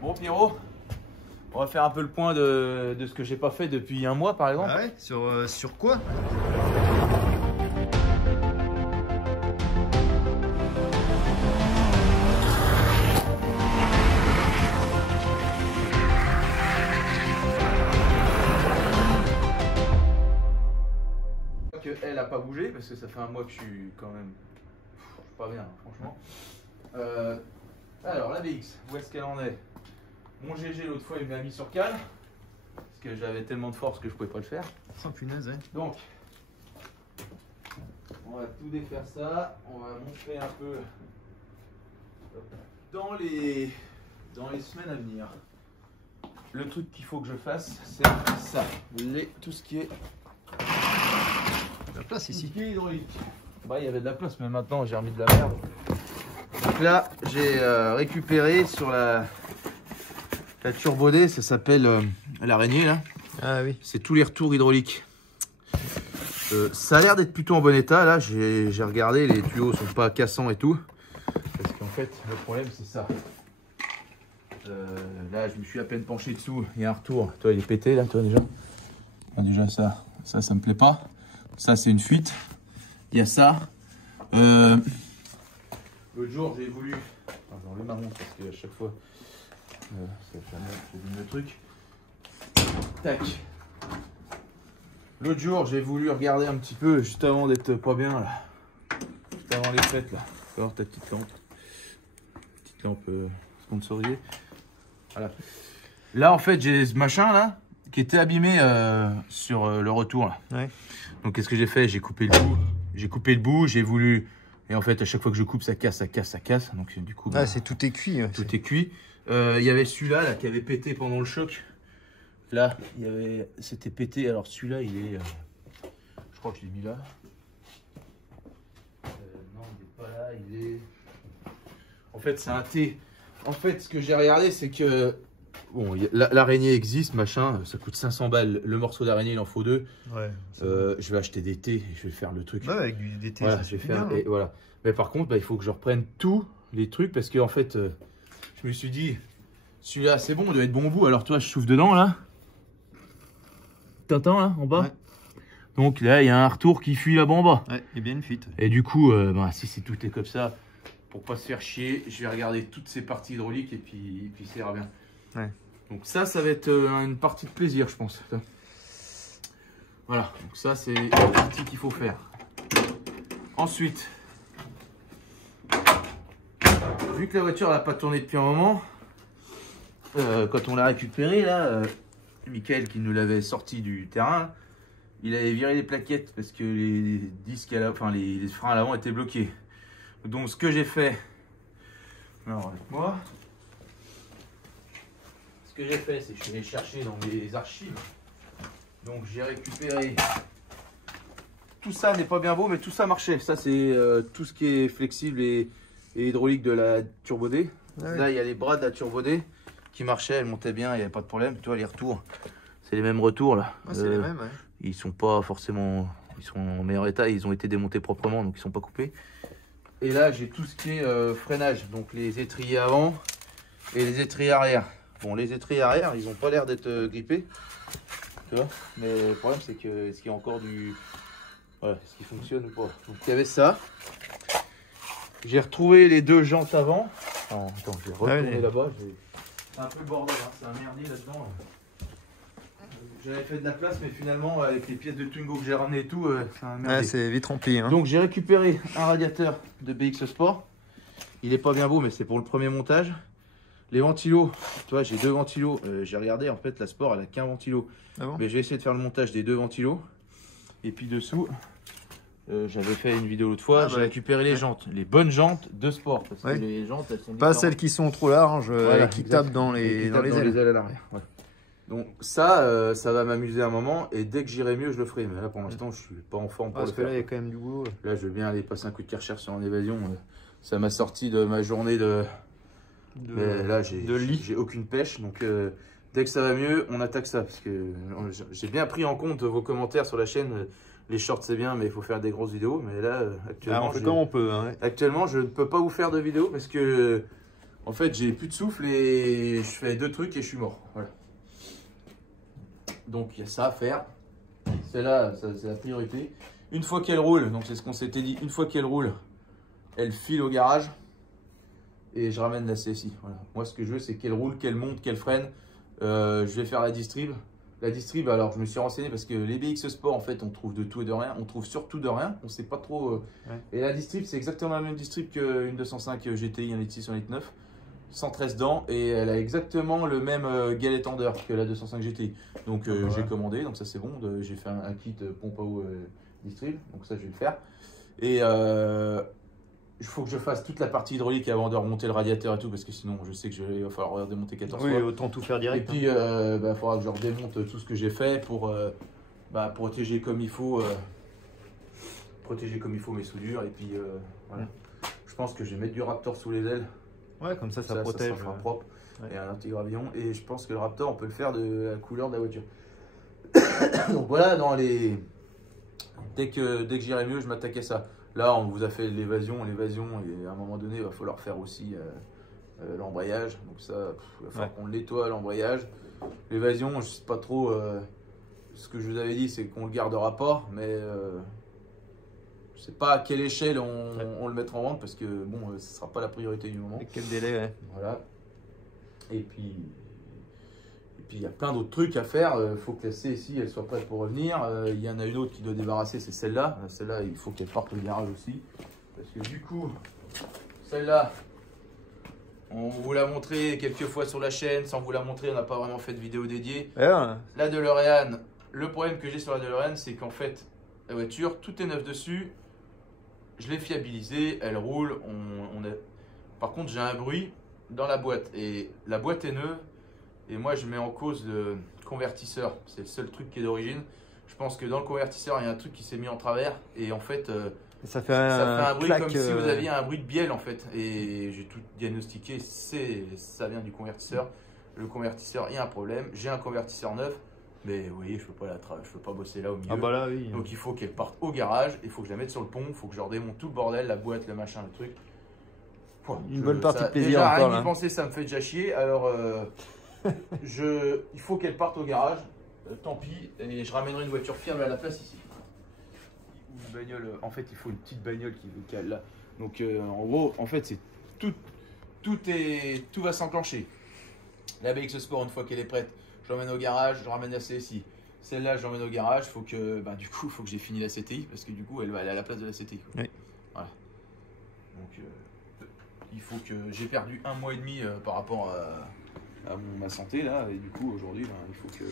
Bon Pierrot, on va faire un peu le point de ce que j'ai pas fait depuis un mois par exemple. Ah ouais, sur quoi? Que elle a pas bougé parce que ça fait un mois que je suis quand même pas bien franchement. Alors la BX, où est-ce qu'elle en est? Mon GG l'autre fois il m'a mis sur cale parce que j'avais tellement de force que je pouvais pas le faire. Oh punaise, ouais. Donc on va tout défaire ça, on va montrer un peu dans les semaines à venir. Le truc qu'il faut que je fasse c'est ça, tout ce qui est La place ici. hydraulique. Bah, il y avait de la place, mais maintenant j'ai remis de la merde. Donc là, j'ai récupéré sur la Turbo D, ça s'appelle l'araignée là. Ah oui. C'est tous les retours hydrauliques. Ça a l'air d'être plutôt en bon état. Là, j'ai regardé, les tuyaux sont pas cassants et tout. Parce qu'en fait, le problème c'est ça. Là, je me suis à peine penché dessous. Il y a un retour. Toi, il est pété là, toi déjà. Ah, déjà ça me plaît pas. Ça, c'est une fuite. Il y a ça. L'autre jour, j'ai voulu. J'enlève ma montre parce qu'à chaque fois, ça fait le truc. Tac. L'autre jour, j'ai voulu regarder un petit peu juste avant d'être pas bien là. Juste avant les fêtes là. Tu vas voir ta petite lampe. Petite lampe sponsorisée. Voilà. Là, en fait, j'ai ce machin là qui était abîmé sur le retour là. Ouais. Donc qu'est-ce que j'ai fait? J'ai coupé le bout. J'ai voulu. Et en fait, à chaque fois que je coupe, ça casse. Donc du coup. Ah, c'est tout est cuit. Ouais, tout est cuit. Il y avait celui-là là, qui avait pété pendant le choc. Là, c'était pété. Alors celui-là, il est. Je crois que je l'ai mis là. Non, il n'est pas là. Il est. En fait, c'est un T. En fait, ce que j'ai regardé, c'est que. Bon, l'araignée existe, machin, ça coûte 500 balles. Le morceau d'araignée, il en faut 2. Ouais. Je vais acheter des thés et je vais faire le truc. Ouais, avec des thés, voilà, ça je vais faire. faire. Et voilà. Mais par contre, il faut que je reprenne tous les trucs parce que en fait, je me suis dit, celui-là, c'est bon, il doit être bon au bout. Alors toi, je souffle dedans là. T'entends là, en bas? Ouais. Donc là, il y a un retour qui fuit là-bas en bas. Ouais, et bien une fuite. Et du coup, si tout est comme ça, pour pas se faire chier, je vais regarder toutes ces parties hydrauliques et puis ça ira bien. Ouais. Donc ça va être une partie de plaisir, je pense. Voilà, donc ça c'est la partie qu'il faut faire. Ensuite, vu que la voiture n'a pas tourné depuis un moment, quand on l'a récupérée là, Michael qui nous l'avait sorti du terrain, il avait viré les plaquettes parce que les disques, les freins à l'avant étaient bloqués. Donc ce que j'ai fait, alors avec moi. Ce que j'ai fait, c'est que je suis allé chercher dans les archives. Donc j'ai récupéré. Tout ça n'est pas bien beau, mais tout ça marchait. Ça, c'est tout ce qui est flexible et hydraulique de la Turbo D. Ouais. Là, il y a les bras de la Turbo D qui marchaient, elles montaient bien, il n'y avait pas de problème. Tu vois, les retours, c'est les mêmes retours là. Ouais, c'est les mêmes, ouais. Ils sont pas forcément. Ils sont en meilleur état, ils ont été démontés proprement, donc ils sont pas coupés. Et là, j'ai tout ce qui est freinage. Donc les étriers avant et les étriers arrière. Bon, les étriers arrière, ils n'ont pas l'air d'être grippés, tu vois. Mais le problème, c'est que est-ce qu'il y a encore du, voilà, est-ce qu'il fonctionne ou pas. Donc il y avait ça. J'ai retrouvé les 2 jantes avant. Attends, je vais retourner là-bas. C'est un peu le bordel, hein. C'est un merdier là-dedans. J'avais fait de la place, mais finalement, avec les pièces de Twingo que j'ai ramenées et tout, c'est un merdier. Ouais, c'est vite rempli. Hein. Donc j'ai récupéré un radiateur de BX Sport. Il est pas bien beau, mais c'est pour le premier montage. Les ventilos, tu vois, j'ai 2 ventilos. J'ai regardé, en fait, la Sport, elle a qu'un ventilo. Ah bon? Mais j'ai essayé de faire le montage des 2 ventilos. Et puis dessous, j'avais fait une vidéo l'autre fois. J'ai récupéré les jantes, les bonnes jantes de Sport. Parce que les jantes, elles sont pas celles qui sont trop larges, voilà, qui tapent dans les ailes à l'arrière. Ouais. Donc ça, ça va m'amuser un moment. Et dès que j'irai mieux, je le ferai. Mais là, pour l'instant, je suis pas en forme pour le faire. Parce que là, il y a quand même du boulot. Là, je veux bien aller passer un coup de Karcher sur un évasion. Ça m'a sorti de ma journée mais là, j'ai aucune pêche. Donc, dès que ça va mieux, on attaque ça. Parce que j'ai bien pris en compte vos commentaires sur la chaîne. Les shorts, c'est bien, mais il faut faire des grosses vidéos. Mais là, actuellement, on fait comme on peut. Hein. Actuellement, je ne peux pas vous faire de vidéos parce que En fait, j'ai plus de souffle et je fais 2 trucs et je suis mort. Voilà. Donc il y a ça à faire. Celle-là, c'est la priorité. Une fois qu'elle roule, donc c'est ce qu'on s'était dit, une fois qu'elle roule, elle file au garage et je ramène la CSI. Voilà. Moi, ce que je veux, c'est qu'elle roule, qu'elle monte, qu'elle freine. Je vais faire la distrib. La distrib, alors je me suis renseigné parce que les BX Sport, en fait, on trouve de tout et de rien. On trouve surtout de rien. On ne sait pas trop. Ouais. Et la distrib, c'est exactement la même distrib qu'une 205 GTI, 1.6, 1.9. 113 dents et elle a exactement le même galet tender que la 205 GTI. Donc ouais. j'ai commandé, donc ça c'est bon. J'ai fait un kit pompe à eau distrib, donc ça je vais le faire. Et il faut que je fasse toute la partie hydraulique avant de remonter le radiateur et tout, parce que sinon je sais qu'il va falloir redémonter 14 Oui, fois. autant tout faire direct. Et puis il faudra que je redémonte tout ce que j'ai fait pour protéger comme il faut. Protéger comme il faut mes soudures. Et puis voilà. Je pense que je vais mettre du Raptor sous les ailes. Ouais, comme ça protège. Ça sera propre. Ouais. Et un intégravillon. Et je pense que le Raptor, on peut le faire de la couleur de la voiture. Donc voilà, dès que j'irai mieux, je m'attaque à ça. Là, on vous a fait l'évasion, et à un moment donné, il va falloir faire aussi l'embrayage. Donc ça, il va falloir qu'on nettoie l'embrayage. L'évasion, je ne sais pas trop. Ce que je vous avais dit, c'est qu'on le gardera pas, mais je sais pas à quelle échelle on le mettra en vente, parce que bon, ce ne sera pas la priorité du moment. Et quel délai, ouais. Voilà. Et puis il y a plein d'autres trucs à faire. Il faut que la CSI elle soit prête pour revenir. Il y en a une autre qui doit débarrasser, c'est celle-là. Celle-là, il faut qu'elle parte au garage aussi. Parce que du coup, celle-là, on vous l'a montré quelques fois sur la chaîne. Sans vous la montrer, on n'a pas vraiment fait de vidéo dédiée. Ouais. La DeLorean, le problème que j'ai sur la DeLorean, c'est qu'en fait, la voiture, tout est neuf dessus. Je l'ai fiabilisée, elle roule. Par contre, j'ai un bruit dans la boîte. Et la boîte est neuve. Et moi, je mets en cause le convertisseur. C'est le seul truc qui est d'origine. Je pense que dans le convertisseur, il y a un truc qui s'est mis en travers. Et en fait, ça fait un bruit clac, comme si vous aviez un bruit de bielle en fait. Et j'ai tout diagnostiqué. Ça vient du convertisseur. Le convertisseur, il y a un problème. J'ai un convertisseur neuf. Mais vous voyez, je ne peux pas bosser là au milieu. Ah bah là, oui. Donc il faut qu'elle parte au garage. Il faut que je la mette sur le pont. Il faut que je redémonte tout le bordel, la boîte, le machin, le truc. Une bonne partie de plaisir déjà, encore rien là. d'y penser, ça me fait déjà chier. Alors, il faut qu'elle parte au garage. Tant pis. Et je ramènerai une voiture fiable à la place ici. Une bagnole. En fait, il faut une petite bagnole qui cale là. Donc, en gros, en fait, c'est tout va s'enclencher. La BX Sport, une fois qu'elle est prête, je l'emmène au garage. Je ramène la CSI. Celle-là, je l'emmène au garage. Faut que, du coup, il faut que j'ai fini la CTI parce que du coup, elle va aller à la place de la CTI. Quoi. Oui. Voilà. Donc, il faut que j'ai perdu 1 mois et demi par rapport à ma santé là, et du coup aujourd'hui, il faut que